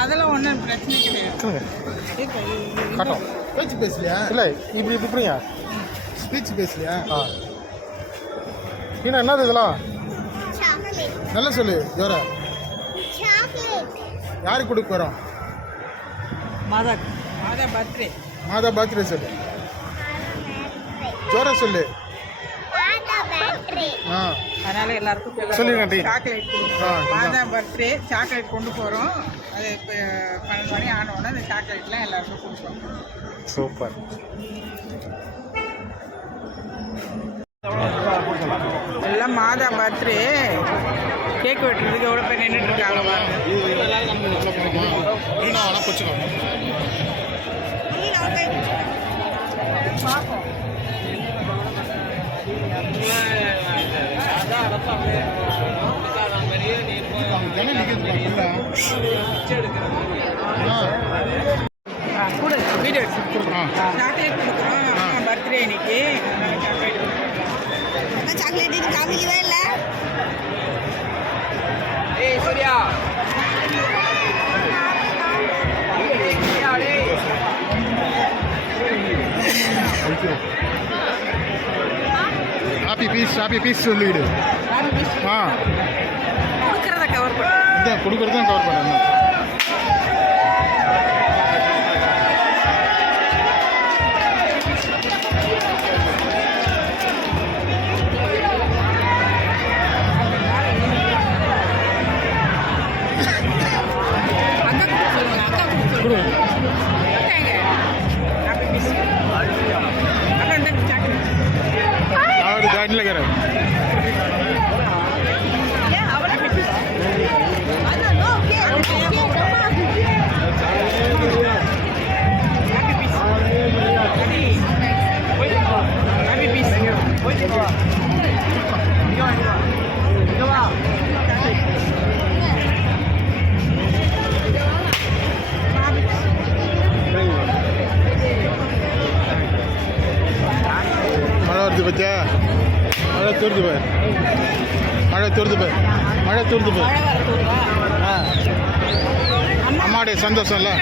அதெல்லாம் ஒன்றும் பிரச்சனை கிடையாது. கட்டும் பேச்சு பேசலையா? இல்லை இப்படி இப்படிங்க ஸ்பீச் பேசலையா? ஏன்னா என்னது இதெல்லாம் நல்லா சொல்லு ஜோரா. யாருக்கு கொடுக்க போகிறோம்? மாதா பர்த்டே. மாதா பர்த்டே சொல்லு. ஜோரா சொல்லு. அதனால எல்லாருக்கும் சொல்லிடுங்க சாக்லேட் கொடுக்குறோம். மாதா பர்த்டே சாக்லேட் கொண்டு போகிறோம். அது இப்போ 12 மணி ஆனோடனே அந்த சாக்லேட்லாம் எல்லாருக்கும் கொடுப்போம். சூப்பர். எல்லாம் மாதா பர்த்டே கேக் வெட்டுறதுக்கு எவ்வளோ பேர் நின்றுட்டு இருக்காங்க பாருங்க. பார்ப்போம். கூட வீடியோ எடுத்து கொடுக்குறோம். சாக்லேட் கொடுக்குறோம் பர்த்டே இன்னைக்கு. சாக்லேட் இது காமிக்கவே இல்லை. ஏய் சூர்யா ஹாப்பி பீஸ் சொல்லிவிடு. கொடுக்குறத கவர் பண்ண இதான் கொடுக்குறதான் கவர் பண்ண. गाड़ी लगा रहा बच्चा மழை தூர்ந்து போய் மழை தூர்ந்து போய் அம்மாடைய சந்தோஷம் இல்லை.